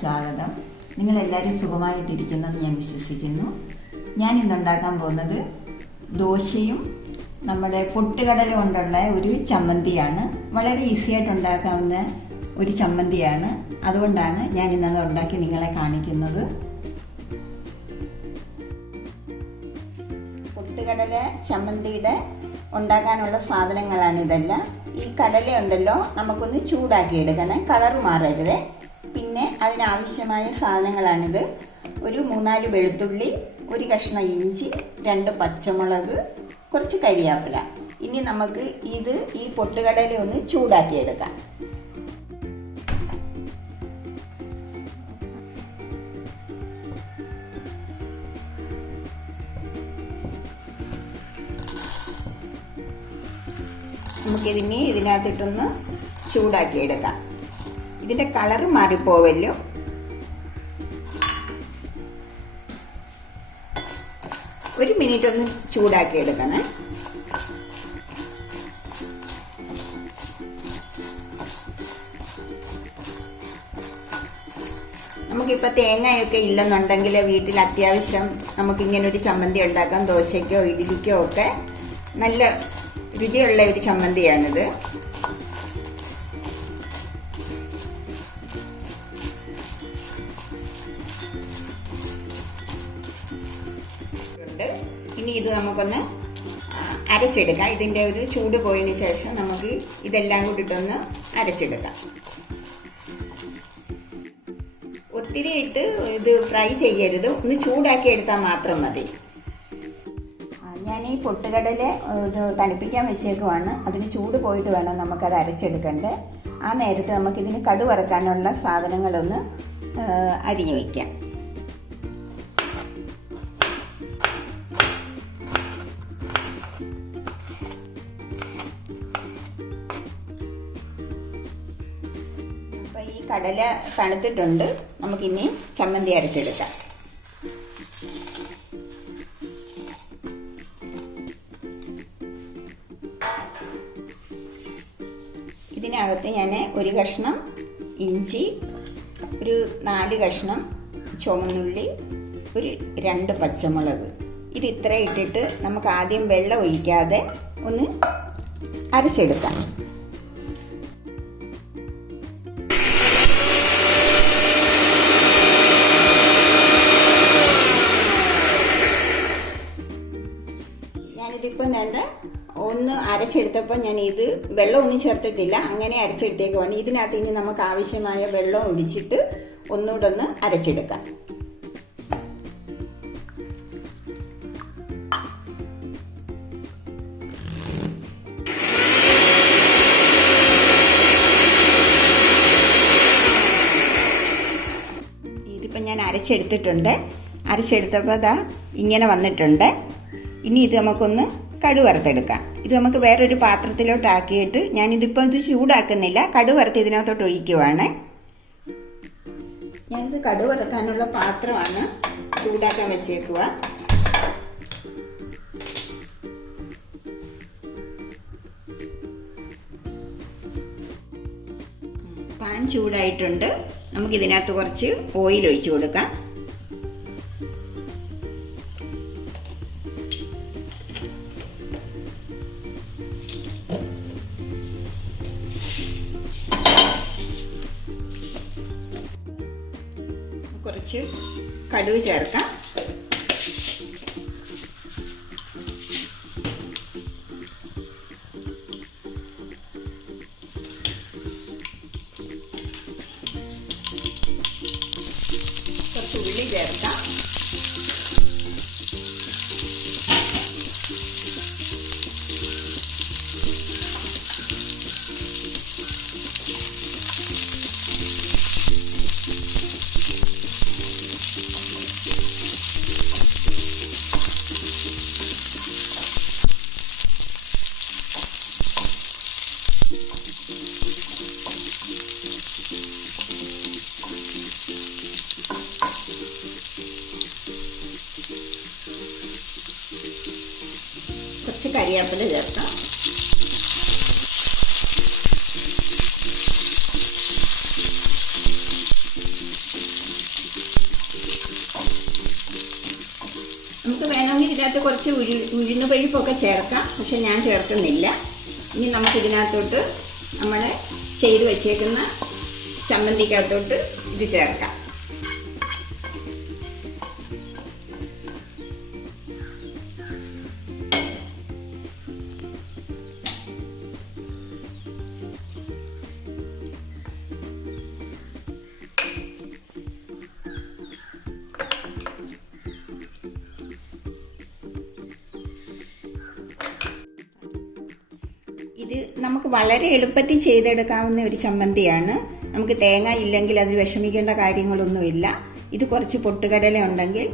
സ്വാഗതം. നിങ്ങളെല്ലാവരും സുഖമായിട്ടിരിക്കുന്നെന്ന് ഞാൻ വിശ്വസിക്കുന്നു. ഞാൻ ഇന്നുണ്ടാക്കാൻ പോകുന്നത് ദോശയും നമ്മുടെ പൊട്ടുകടല കൊണ്ടുള്ള ഒരു ചമ്മന്തിയാണ്. വളരെ ഈസിയായിട്ട് ഉണ്ടാക്കാവുന്ന ഒരു ചമ്മന്തിയാണ്. അതുകൊണ്ടാണ് ഞാൻ ഇന്നത് ഉണ്ടാക്കി നിങ്ങളെ കാണിക്കുന്നത്. പൊട്ടുകടല ചമ്മന്തിയുടെ ഉണ്ടാക്കാനുള്ള സാധനങ്ങളാണിതെല്ലാം. ഈ കടല ഉണ്ടല്ലോ, നമുക്കൊന്ന് ചൂടാക്കി എടുക്കണം, കളർ മാറരുത്. പിന്നെ അതിനാവശ്യമായ സാധനങ്ങളാണിത്: ഒരു 3-4 വെളുത്തുള്ളി, ഒരു കഷ്ണം ഇഞ്ചി, 2 പച്ചമുളക്, കുറച്ച് കരിയാപ്പില. ഇനി നമുക്ക് ഈ പൊട്ടുകടല ഒന്ന് ചൂടാക്കി എടുക്കാം. ഇതിനകത്തിട്ടൊന്ന് ചൂടാക്കി എടുക്കാം. ഇതിൻ്റെ കളറ് മാറിപ്പോവല്ലോ. ഒരു മിനിറ്റ് ഒന്ന് ചൂടാക്കി എടുക്കണം. നമുക്കിപ്പോൾ തേങ്ങയൊക്കെ ഇല്ലെന്നുണ്ടെങ്കിൽ വീട്ടിൽ അത്യാവശ്യം നമുക്കിങ്ങനൊരു ചമ്മന്തി ഉണ്ടാക്കാം. ദോശയ്ക്കോ ഇഡ്ഡലിക്കോ ഒക്കെ നല്ല രുചിയുള്ള ഒരു ചമ്മന്തിയാണിത്. ഇനി ഇത് നമുക്കൊന്ന് അരച്ചെടുക്കാം. ഇതിൻ്റെ ഒരു ചൂട് പോയതിന് ശേഷം നമുക്ക് ഇതെല്ലാം കൂടിയിട്ടൊന്ന് അരച്ചെടുക്കാം. ഒത്തിരി ഇട്ട് ഇത് ഫ്രൈ ചെയ്യരുത്, ഒന്ന് ചൂടാക്കി എടുത്താൽ മാത്രം മതി. ഞാൻ ഈ പൊട്ടുകടല ഇത് തണുപ്പിക്കാൻ വെച്ചേക്കുവാണ്. അതിന് ചൂട് പോയിട്ട് വേണം നമുക്കത് അരച്ചെടുക്കേണ്ടത്. ആ നേരത്ത് നമുക്കിതിന് കടു വറക്കാനുള്ള സാധനങ്ങളൊന്ന് അരിഞ്ഞു വയ്ക്കാം. അപ്പോൾ ഈ കടല തണുത്തിട്ടുണ്ട്. നമുക്കിനി ചമ്മന്തി അരച്ചെടുക്കാം. ഇതിനകത്ത് ഞാൻ ഒരു കഷ്ണം ഇഞ്ചി, ഒരു 4 കഷ്ണം ചുവന്നുള്ളി, ഒരു 2 പച്ചമുളക്, ഇത് ഇത്ര ഇട്ടിട്ട് നമുക്ക് ആദ്യം വെള്ളം ഒഴിക്കാതെ ഒന്ന് അരച്ചെടുക്കാം. ഞാനിതിപ്പം ഒന്ന് അരച്ചെടുത്തപ്പോൾ ഞാൻ ഇത് വെള്ളമൊന്നും ചേർത്തിട്ടില്ല, അങ്ങനെ അരച്ചെടുത്തേക്കുവാണ്. ഇതിനകത്ത് ഇനി നമുക്ക് ആവശ്യമായ വെള്ളം ഒഴിച്ചിട്ട് ഒന്നുകൂടെ ഒന്ന് അരച്ചെടുക്കാം. ഇതിപ്പം ഞാൻ അരച്ചെടുത്തപ്പോൾ അതാ ഇങ്ങനെ വന്നിട്ടുണ്ട്. ഇനി ഇത് നമുക്കൊന്ന് കടു വറുത്തെടുക്കാം. ഇത് നമുക്ക് വേറൊരു പാത്രത്തിലോട്ടാക്കിയിട്ട് ഞാനിതിപ്പോൾ ഇത് ചൂടാക്കുന്നില്ല, കടു വറുത്ത് ഇതിനകത്തോട്ട് ഒഴിക്കുവാണ്. ഞാനിത് കടു വറുക്കാനുള്ള പാത്രമാണ് ചൂടാക്കാൻ വെച്ചേക്കുക. പാൻ ചൂടായിട്ടുണ്ട്. നമുക്കിതിനകത്ത് കുറച്ച് ഓയിൽ ഒഴിച്ചു കൊടുക്കാം. കുറച്ച് കടുക് ചേർക്കാം. കുറച്ച് ഉള്ളി ചേർക്കാം. കുറച്ച് കരിയാപ്പില ചേർക്കാം. നമുക്ക് വേണമെങ്കിൽ ഇതിനകത്ത് കുറച്ച് ഉഴുന്ന് പരിപ്പൊക്കെ ചേർക്കാം, പക്ഷെ ഞാൻ ചേർക്കുന്നില്ല. ഇനി നമുക്കിതിനകത്തോട്ട് നമ്മൾ ചെയ്ത് വെച്ചേക്കുന്ന ചമ്മന്തിക്കകത്തോട്ട് ഇത് ചേർക്കാം. ഇത് നമുക്ക് വളരെ എളുപ്പത്തിൽ ചെയ്തെടുക്കാവുന്ന ഒരു ചമ്മന്തിയാണ്. നമുക്ക് തേങ്ങ ഇല്ലെങ്കിൽ അതിൽ വിഷമിക്കേണ്ട കാര്യങ്ങളൊന്നുമില്ല. ഇത് കുറച്ച് പൊട്ടുകടല ഉണ്ടെങ്കിൽ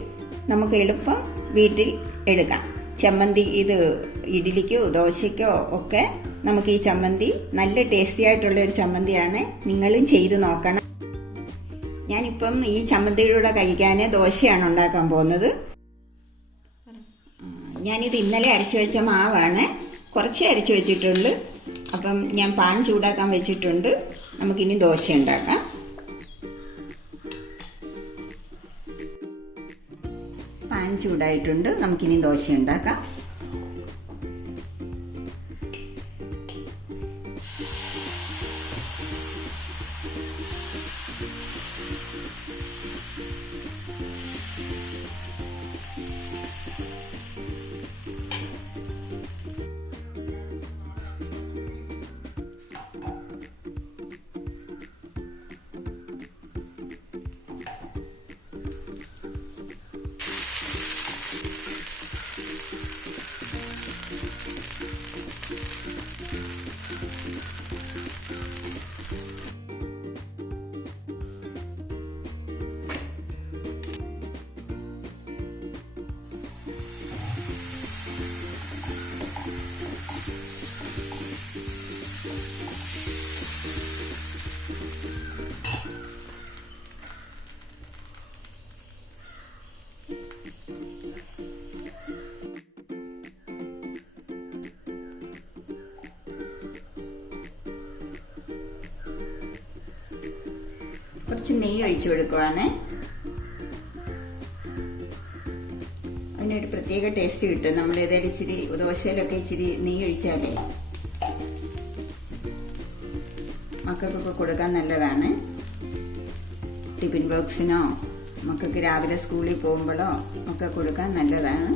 നമുക്ക് എളുപ്പം വീട്ടിൽ എടുക്കാം. ചമ്മന്തി ഇത് ഇഡ്ഡലിക്കോ ദോശയ്ക്കോ ഒക്കെ നമുക്ക് ഈ ചമ്മന്തി നല്ല ടേസ്റ്റി ആയിട്ടുള്ള ഒരു ചമ്മന്തിയാണ്. നിങ്ങളും ചെയ്ത് നോക്കണം. ഞാനിപ്പം ഈ ചമ്മന്തിയുടെ കഴിക്കാൻ ദോശയാണ് ഉണ്ടാക്കാൻ പോകുന്നത്. ഞാനിത് ഇന്നലെ അരച്ചു വെച്ച മാവാണ്, കുറച്ച് അരച്ചു വെച്ചിട്ടുണ്ട്. അപ്പം ഞാൻ പാൻ ചൂടാക്കാൻ വെച്ചിട്ടുണ്ട്. നമുക്കിനി ദോശ ഉണ്ടാക്കാം. പാൻ ചൂടായിട്ടുണ്ട്, നമുക്കിനി ദോശ ഉണ്ടാക്കാം. കുറച്ച് നെയ്യ് ഒഴിച്ചു കൊടുക്കുവാണ്. അതിനൊരു പ്രത്യേക ടേസ്റ്റ് കിട്ടും. നമ്മൾ ഏതായാലും ഇച്ചിരി ദോശയിലൊക്കെ ഇച്ചിരി നെയ്യ് ഒഴിച്ചാലേ മക്കൾക്കൊക്കെ കൊടുക്കാൻ നല്ലതാണ്. ടിഫിൻ ബോക്സിനോ മക്കൾക്ക് രാവിലെ സ്കൂളിൽ പോകുമ്പോഴോ ഒക്കെ കൊടുക്കാൻ നല്ലതാണ്.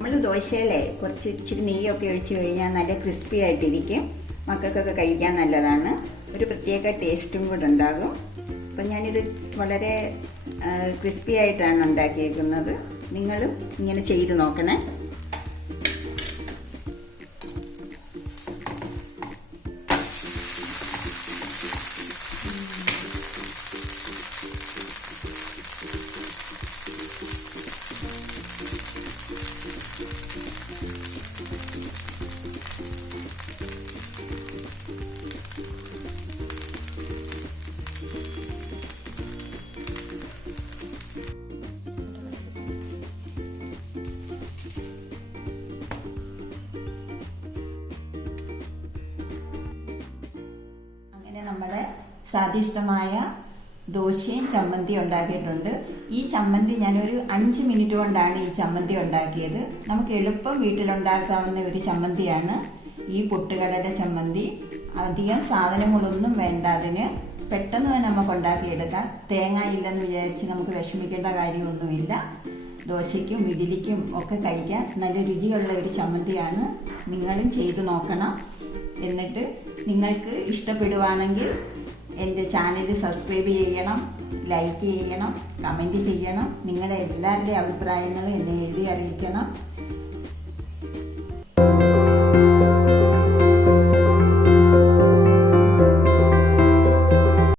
നമ്മൾ ദോശയിലെ കുറച്ച് ഇച്ചിരി നെയ്യൊക്കെ ഒഴിച്ച് കഴിഞ്ഞാൽ നല്ല ക്രിസ്പി ആയിട്ടിരിക്കും. മക്കൾക്കൊക്കെ കഴിക്കാൻ നല്ലതാണ്. ഒരു പ്രത്യേക ടേസ്റ്റും കൂടെ ഉണ്ടാകും. അപ്പം ഞാനിത് വളരെ ക്രിസ്പി ആയിട്ടാണ് ഉണ്ടാക്കിയേക്കുന്നത്. നിങ്ങളും ഇങ്ങനെ ചെയ്ത് നോക്കണേ. നമ്മുടെ സ്വാദിഷ്ടമായ ദോശയും ചമ്മന്തി ഉണ്ടാക്കിയിട്ടുണ്ട്. ഈ ചമ്മന്തി ഞാനൊരു 5 മിനിറ്റ് കൊണ്ടാണ് ഈ ചമ്മന്തി ഉണ്ടാക്കിയത്. നമുക്ക് എളുപ്പം വീട്ടിലുണ്ടാക്കാവുന്ന ഒരു ചമ്മന്തിയാണ് ഈ പൊട്ടുകടല ചമ്മന്തി. അധികം സാധനങ്ങളൊന്നും വേണ്ട. അതിന് പെട്ടെന്ന് തന്നെ നമുക്ക് ഉണ്ടാക്കിയെടുക്കാം. തേങ്ങ ഇല്ലെന്ന് വിചാരിച്ച് നമുക്ക് വിഷമിക്കേണ്ട കാര്യമൊന്നുമില്ല. ദോശയ്ക്കും ഇഡ്ഡലിക്കും ഒക്കെ കഴിക്കാൻ നല്ല രുചിയുള്ള ഒരു ചമ്മന്തിയാണ്. നിങ്ങളും ചെയ്തു നോക്കണം. എന്നിട്ട് നിങ്ങൾക്ക് ഇഷ്ടപ്പെടുവാണെങ്കിൽ എൻ്റെ ചാനൽ സബ്സ്ക്രൈബ് ചെയ്യണം, ലൈക്ക് ചെയ്യണം, കമൻറ്റ് ചെയ്യണം. നിങ്ങളുടെ എല്ലാവരുടെയും അഭിപ്രായങ്ങൾ എന്നെ എഴുതി അറിയിക്കണം.